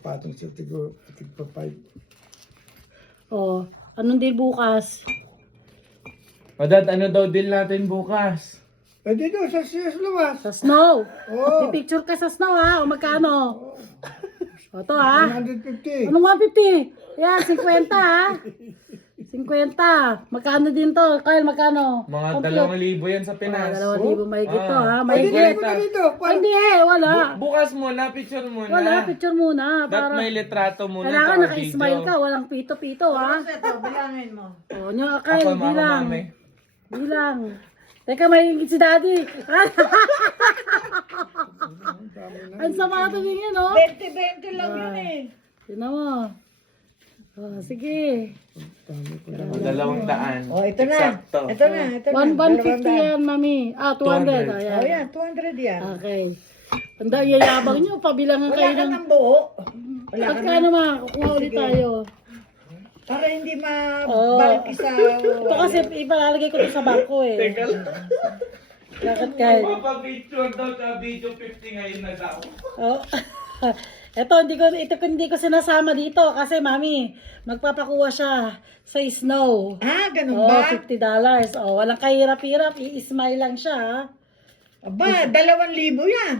patong siya, tigpa 5. Oh, anong deal bukas? O dad, ano daw deal natin bukas? Eh, dito, sa labas. Sa snow. Oo. May picture ka sa snow ha, o magkano? O to ha. 150. Anong 150? Yan, 50 ha. 50. Magkano din to? Kyle, magkano? Mga Compute. 2,000 yan sa Pinas. 2,000 mahigit to ha. Ay, Mahigit. dito ko dito. Ay, hindi wala. Bukas muna, picture muna. Wala, picture muna. Dapat Para may litrato muna. kailangan tsaka naka-smile video. ka, walang pito-pito ha. Ito, bilangin mo. O, nyo, Ako, Kyle, ako, bilang. mami. Bilang. Teka, may si daddy. Ang sama tumingin, no? 20-20 lang yun eh. Tignan mo. Oh, sige. O, 200. Oh, ito na. Eksakto. Ito na, ito na. 150 yan, mami. Ah, 200. 200. Ayan. Oh, yan, 200 yan. Okay. Ang yayabang nyo, pabilangan Wala kayo ka ng... ng buo. Wala ka Pagka naman, kukuha ulit tayo. Para hindi Oh. mabalki sa... Ito kasi ipalalagay ko ito sa bangko eh. Teka lang. Bakit kayo? Papa-picture daw sa video 50 ngayon na daw. Oh. Hindi ko sinasama dito kasi mami, magpapakuha siya sa snow. Ah, ganun Oh, ba? $50. Oh, walang kahirap-hirap, i-smile lang siya. Ha? Aba, 2,000 yan.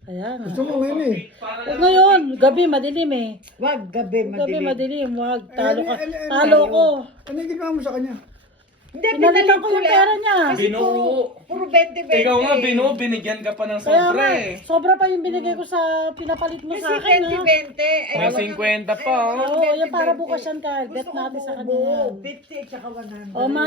Kaya nga. Gusto mo ngayon eh. Huwag ngayon, gabi madilim eh. Wag, gabi Gabi madilim. madilim, wag. Talo ka. Eh, Talo ko. Ano yung ginawa mo sa kanya? Hindi, Pinalitan ko yung lang. pera niya. Kasi Binuo. puro 20-20. Ikaw nga, binigyan ka pa ng Kaya sobra nga, eh. sobra pa yung binigay ko sa pinapalit mo Kasi sa akin ha. 20-20. May 50 pa oh. Oo, yan para bukas yan ka. Bet natin sa kanya yan. 50 tsaka 100. O ma,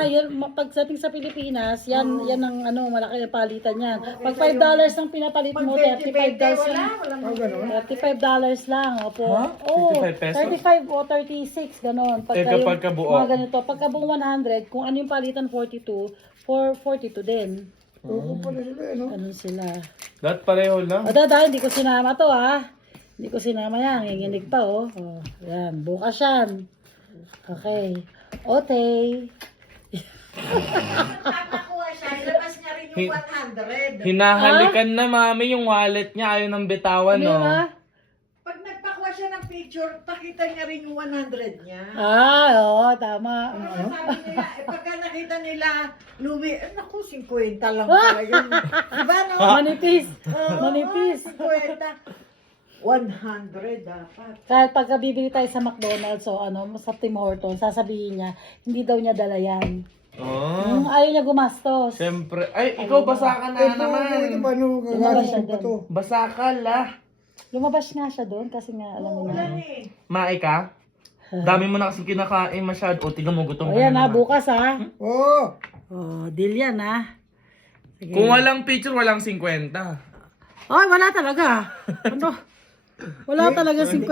pagdating sa Pilipinas, yan ang ano, malaki yung palitan yan. Pag $5 ang pinapalit mo, $35 lang. Oh, gano'n. $35 lang, opo. Ha? Oo, 55 pesos? 35 o 36, ganon. Kapag kabuo? Mga ganito, pagkabuong 100, kung ano yung palitan 42, 42 din. Oo pala sila eh, no? Ganun sila. Dapat pareho lang. O dada, hindi ko sinama to ha. Hindi ko sinama yan, nginginig pa oh. Oh, yan, bukas yan. Okay. Okay. Nakakuha siya, ilabas niya rin yung 100. Hinahalikan na mami yung wallet niya, ayaw ng bitawan Ano no. ba? Pag nagpakuha siya ng picture, pakita niya rin yung 100 niya. Ah, oo, tama. Sabi nila, pagka nakita nila, Louie, naku, 50 lang pala yun. Diba, no? Manipis. Oo, Manipis. 50. 100 dapat. Kahit pagka bibili tayo sa McDonald's o ano, sa Tim Hortons, sasabihin niya, hindi daw niya dala yan. Oh. Ayaw niya gumastos. Siyempre. Ay, ikaw basa ka na Ito naman. ba nung kagaling pa to? Basa ka la. Lumabas nga siya doon kasi nga alam mo Ulan na. eh. Mae ka? Dami mo na kasi kinakain masyado. O, tingnan mo, gutom O ka yan ha, na naman. bukas ha. Oo. Oh, deal yan ha. Sige. Kung walang picture, walang 50. Ay, wala talaga. Ano? Wala talaga 50.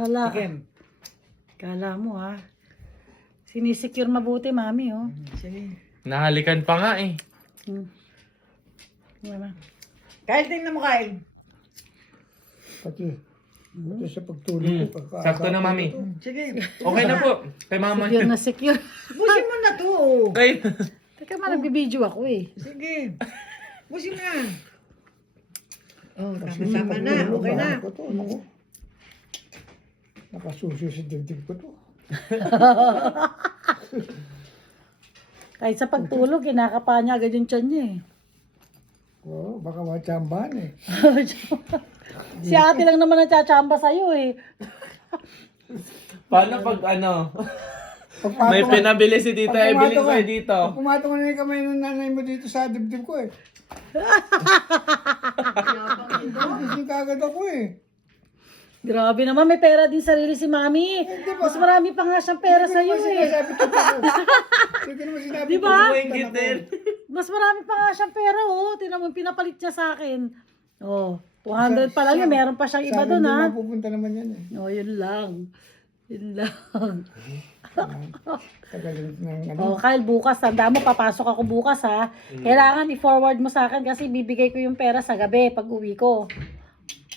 Wala. Sige. Kala mo ha. Sinisecure mabuti, mami oh. Sige. Nahalikan pa nga eh. Wala. Kyle, tingnan mo, Kyle. Pati sa pagtulog ko. Sakto na mami. Sige. Okay na po. Kay mama Secure niya. na secure. Busin mo na to. Okay. Teka ma, nagbibideo ako eh. Sige. Busin na. Oh, tama-tama na. Okay na. Nakasusi sa dibdib ko to. Kahit sa pagtulog, kinakapa niya agad yung tiyan niya eh. Oo, baka machambahan eh. Si ate lang naman nagtsachamba sa'yo eh. Paano pag ano? Pagpatong- May pinabili si Tita pag Evelyn pumatong sa'yo ka- dito. Pag pumatong na yung kamay ng nanay mo dito sa dibdib ko eh. Gising kagad ako eh. Grabe naman, may pera din sarili si mami. Mas marami pa nga siyang pera sa'yo eh. Hindi ko naman sinabi Di ba? ko. Ingit din. Mas marami pa nga siyang pera oh. Tingnan mo, yung pinapalit niya sa akin. Oh, 200 pa lang yun. Meron pa siyang iba doon ha. Pupunta naman yan eh. Oh, yun lang. Yun lang. Tagal ng ano. Oh, Kyle, bukas, tanda mo, papasok ako bukas ha. Kailangan i-forward mo sa akin kasi bibigay ko yung pera sa gabi pag uwi ko.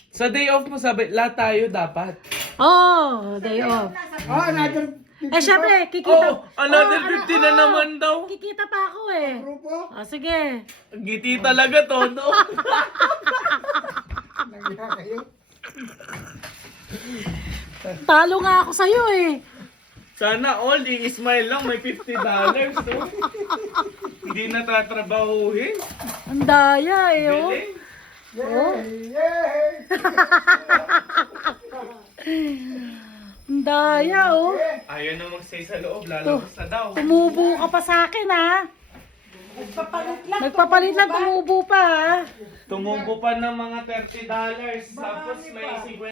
Sa day off mo, sabi, lahat tayo dapat. Oh, day off. Ah, another Eh, syempre, kikita. Oh, another 50 na naman daw. Kikita pa ako eh. grupo. Ah, sige. Ngiti talaga, todo. Nagya kayo. Talo nga ako sa'yo eh. Sana all, i-smile lang, may $50. No? Hindi na tatrabahuhin. Ang daya eh, oh. Galing. Yay! Ang daya, oh. Ayaw na mag-stay sa loob, lalabas na daw. Tumubo ka pa sa akin, ha? Nagpapalit lang, tumubo pa, ha? Tumubo pa ng mga $30. Tapos may 50